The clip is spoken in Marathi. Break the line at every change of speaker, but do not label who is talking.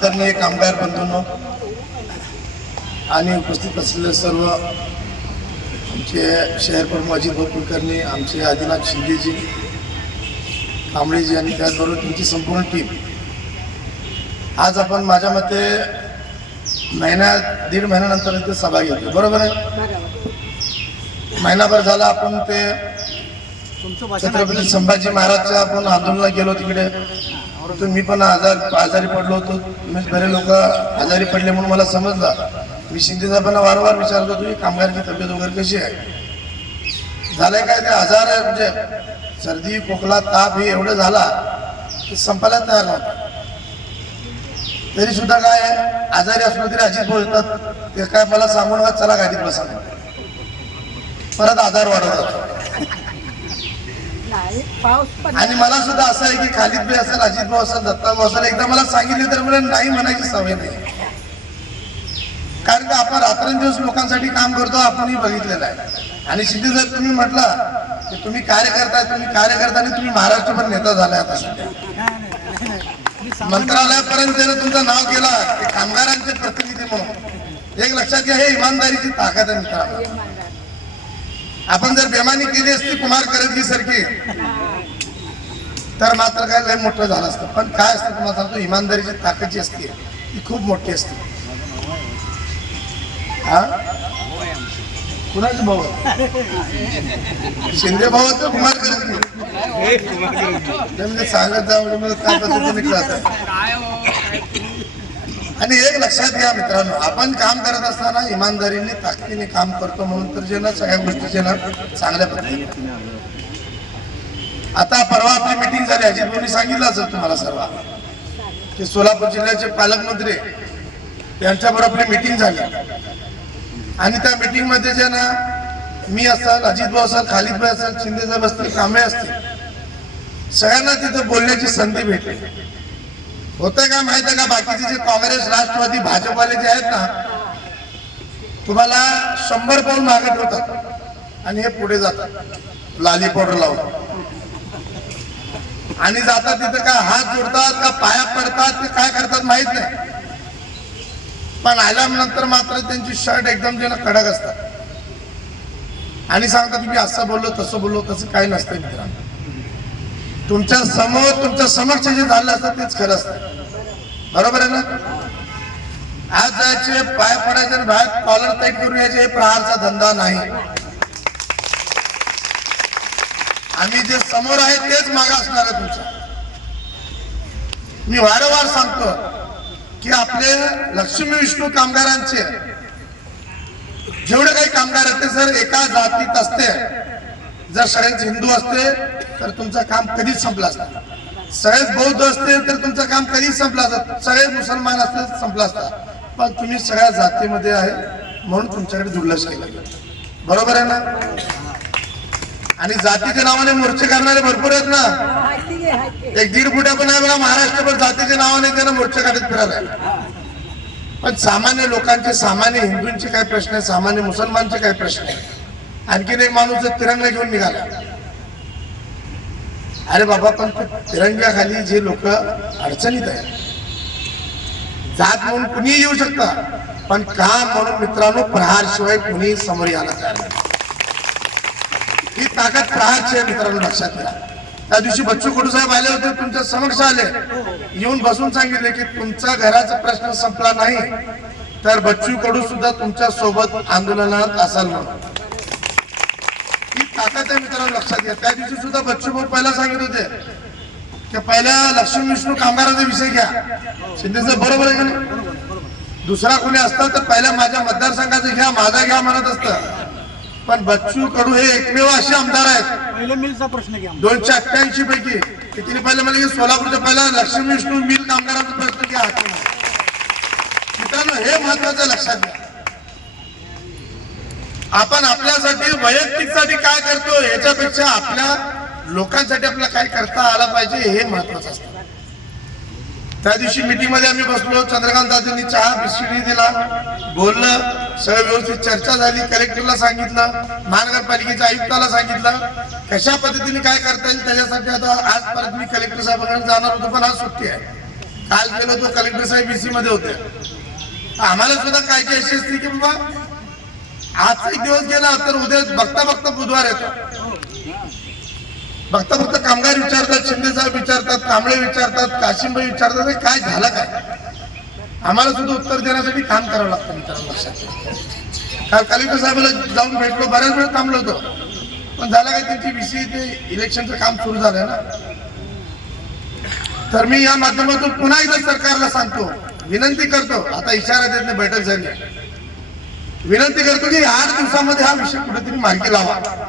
आदरणीय कामगार बंधूंनो आणि उपस्थित असलेले सर्व आमचे शहर प्रमुख अजित भाऊ कुलकर्णी आमचे आदिनाथ शिंदेजी कांबळेजी आणि त्याचबरोबर तुमची संपूर्ण टीम आज आपण माझ्या मते महिन्या दीड महिन्यानंतर इथे सभा घेतली. बरोबर आहे? महिनाभर झाला आपण ते छत्रपती संभाजी महाराजच्या आपण आंदोलनाला गेलो तिकडे. मी पण आजार आजारी पडलो होतो. बरे लोक आजारी पडले म्हणून मला समजलं. मी शिंदे साहेबांना वारंवार विचारत होतो की कामगारची तब्येत वगैरे कशी आहे? झालंय काय ते आजार आहे म्हणजे? सर्दी खोकला ताप हे एवढं झाला की संपायला तयार नव्हता. तरी सुद्धा काय आहे? आजारी असलो तरी अजित बोलतात ते काय मला सांगून का चला गाडीत बसा परत आजार वाढवतात. आणि मला सुद्धा असं आहे की खालिद भाई असेल अजित भाऊ असेल दत्ता भाऊ असेल एकदा मला सांगितले तर मला नाही म्हणायची सवय नाही. कारण का आपण रात्रंदिवस लोकांसाठी काम करतो आपणही बघितलेलं आहे. आणि शिंदे साहेब तुम्ही म्हटलं की तुम्ही कार्य करताय तुम्ही कार्य करता आणि तुम्ही महाराष्ट्रभर नेता झालाय आता सध्या. मंत्रालयापर्यंत त्यानं तुमचं नाव केलं की कामगारांचे प्रतिनिधी म्हणून एक लक्षात घ्या हे इमानदारीची ताकद आहे मित्रांनो. आपण जर बेमानी केली असती कुमार करतगी सारखी तर मात्र काय लय मोठं झालं असतं. पण काय असतं तुम्हाला सांगतो इमानदारीची ताकद जी असते ती खूप मोठी असते. हा? कुणाचे भाऊ? शिंदे भाऊ तर कुमार करतगी ते म्हणजे सांगत जा म्हणजे मला काय पद्धतीने कळत आणि एक लक्षात घ्या मित्रांनो आपण काम करत असताना इमानदारीने ताकदीने काम करतो म्हणून तर जे ना सगळ्या गोष्टी ना चांगल्या पद्धतीने. आता परवा आपली मिटिंग झाली अजित भाऊनी सांगितलं असेल तुम्हाला सर्व की सोलापूर जिल्ह्याचे पालकमंत्री यांच्याबरोबर आपली मिटिंग झाली. आणि त्या मिटिंगमध्ये जे ना मी असाल अजित भाऊ असाल खालिद भाई असेल शिंदे साहेब असतील कांबळे असतील सगळ्यांना तिथे बोलण्याची संधी भेटली. होतंय का माहीत आहे का? बाकीचे जे काँग्रेस राष्ट्रवादी भाजपवाले जे आहेत ना तुम्हाला शंभर पाऊल मागे ठेवतात आणि हे पुढे जातात. लाली पावडर लावून. आणि जातात तिथे का हात जोडतात का पाया पडतात ते काय करतात माहीत नाही. पण आल्यानंतर मात्र त्यांची शर्ट एकदम जे कडक असतात. आणि सांगतात तुम्ही असं बोललो तसं बोललो तसं काही नसतं मित्रांनो. तुमच्यासमोर तुमच्या समक्ष जे झालं असतं तेच खरं असतं. बरोबर आहे ना? आज जायचे पाय पडायचे आणि बाहेर कॉलर टाईट करून यायचे प्रहारचा धंदा नाही. आम्ही जे समोर आहे तेच मागा असणार आहे तुमच्या. मी वारंवार सांगतो की आपले लक्ष्मी विष्णू कामगारांचे जेवढे काही कामगार आहेत ते सर एका जातीत असते. जर सगळेच हिंदू असते तर तुमचं काम कधीच संपलं असतं. सगळेच बौद्ध असते तर तुमचं काम कधीच संपलं असतं. सगळे मुसलमान असते संपलं असतं. पण तुम्ही सगळ्या जातीमध्ये आहे म्हणून तुमच्याकडे दुर्लक्ष केलं बरोबर आहे ना? आणि जातीच्या नावाने मोर्चे करणारे भरपूर आहेत ना? एक दीड फुटा पण आहे बघा महाराष्ट्रभर जातीच्या नावाने त्यांना मोर्चे काढत फिरायला पण सामान्य लोकांचे सामान्य हिंदूंचे काय प्रश्न आहे? सामान्य मुसलमानचे काय प्रश्न आहे? आणखीन एक माणूस तिरंगा घेऊन निघाला. अरे बाबा पण तिरंग्याखाली जे लोक अडचणीत आहेत. जात म्हणून कुणीही येऊ शकता पण काम म्हणून मित्रांनो प्रहार शिवाय कुणी समोर यायला तयार ही ताकद प्रहारची आहे मित्रांनो लक्षात घ्या. त्या दिवशी बच्चू कडू साहेब आले होते तुमच्या समक्ष आले. येऊन बसून सांगितले की तुमचा घराचा प्रश्न संपला नाही तर बच्चू कडू सुद्धा तुमच्यासोबत आंदोलनात असाल म्हणून. आहे मित्रांनो लक्षात घ्या. त्या दिवशी सुद्धा बच्चू भाऊ पहिला सांगित होते की पहिल्या लक्ष्मी विष्णू कामगाराचा विषय घ्या. शिंदे साहेब बरोबर आहे का दुसरा कोणी असता तर पहिल्या माझ्या मतदारसंघाचा घ्या माझा घ्या म्हणत असतं. पण बच्चू कडू हे एकमेव असे आमदार आहेत.
प्रश्न घ्या.
दोनशे अठ्ठ्याऐंशी पैकी. किती पहिले मला की सोलापूरच्या पहिला लक्ष्मी विष्णू मिल कामगारांचा प्रश्न घ्या. मित्रांनो हे महत्वाचं लक्षात घ्या. आपण आपल्यासाठी वैयक्तिकसाठी काय करतो याच्यापेक्षा आपल्या लोकांसाठी आपल्या काय करता आलं पाहिजे हे महत्वाचं असतं. त्या दिवशी मीटिंगमध्ये आम्ही बसलो चंद्रकांत दादांनी चहा बिस्किटी दिला. बोललं सगळं व्यवस्थित चर्चा झाली कलेक्टरला सांगितलं महानगरपालिकेच्या आयुक्ताला सांगितलं कशा पद्धतीने काय करता येईल त्याच्यासाठी आता आज परत मी कलेक्टर साहेबांकडे जाणार होतो पण आज सुट्टी आहे. काल गेलो तो कलेक्टर साहेब बीसी मध्ये होते. आम्हाला सुद्धा काय काय अशी असते की बाबा आजचा एक दिवस गेला तर उद्या बघता बघता बुधवार येतो. बघता बघता कामगार विचारतात शिंदे साहेब विचारतात कांबळे विचारतात काशिंबाई विचारतात काय झालं काय? आम्हाला सुद्धा उत्तर देण्यासाठी काम करावं लागतं मित्रांनो लक्षात काल कलेक्टर साहेबाला जाऊन भेटलो बऱ्याच वेळ थांबलो होतो. पण झालं काय त्यांची विषयी ते इलेक्शनचं काम सुरू झालं ना. तर मी या माध्यमातून पुन्हा एकदा सरकारला सांगतो विनंती करतो आता इशारा देत नाही बैठक झाली विनंती करतो की आठ दिवसामध्ये हा विषय कुठेतरी मार्गी लावा.